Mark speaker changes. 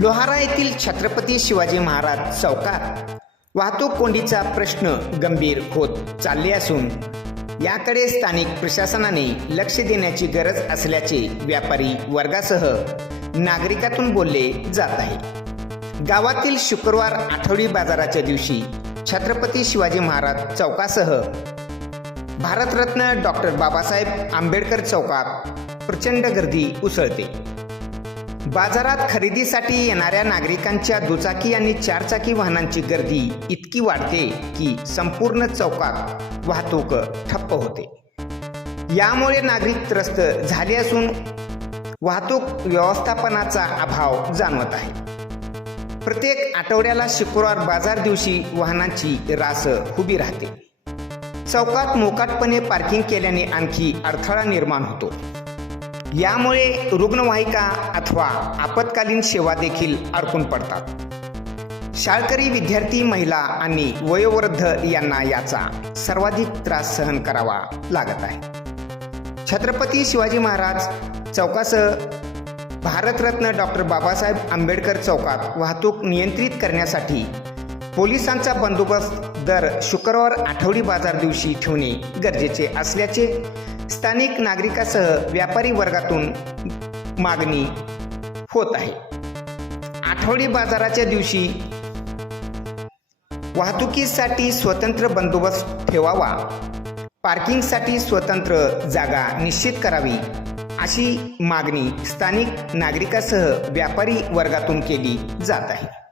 Speaker 1: लोहारा येथील छत्रपती शिवाजी महाराज चौकात वाहतूक कोंडीचा प्रश्न गंभीर होत चालले असून याकडे स्थानिक प्रशासनाने लक्ष देण्याची गरज असल्याचे व्यापारी वर्गासह नागरिकातून बोलले जात आहे. गावातील शुक्रवार आठवडी बाजाराच्या दिवशी छत्रपती शिवाजी महाराज चौकासह भारतरत्न डॉक्टर बाबासाहेब आंबेडकर चौकात प्रचंड गर्दी उसळते. बाजारात खरेदीसाठी येणाऱ्या नागरिकांच्या दुचाकी आणि चारचाकी वाहनांची गर्दी इतकी वाढते की संपूर्ण चौकात वाहतूक ठप्प होते. यामुळे नागरिक त्रस्त झाले असून वाहतूक व्यवस्थापनाचा अभाव जाणवत आहे. प्रत्येक आठवड्याला शुक्रवार बाजार दिवशी वाहनांची रास उभी राहते. चौकात मोकाटपणे पार्किंग केल्याने आणखी अडथळा निर्माण होतो. यामुळे रुग्णवाहिका अथवा आपत्कालीन सेवा देखील अडकून पडतात. शाळकरी विद्यार्थी महिला आणि वयोवृद्ध यांना याचा सर्वाधिक त्रास सहन करावा लागत आहे. छत्रपती शिवाजी महाराज चौकासह भारतरत्न डॉक्टर बाबासाहेब आंबेडकर चौकात वाहतूक नियंत्रित करण्यासाठी पोलिसांचा बंदोबस्त दर शुक्रवार आठवडी बाजार दिवशी ठेवणे गरजेचे असल्याचे स्थानिक नागरिकासह व्यापारी वर्गातून मागणी होत आहे. आठवडी बाजाराच्या दिवशी वाहतुकीसाठी स्वतंत्र बंदोबस्त ठेवावा. पार्किंगसाठी स्वतंत्र जागा निश्चित करावी अशी मागणी स्थानिक नागरिकासह व्यापारी वर्गातून केली जात आहे.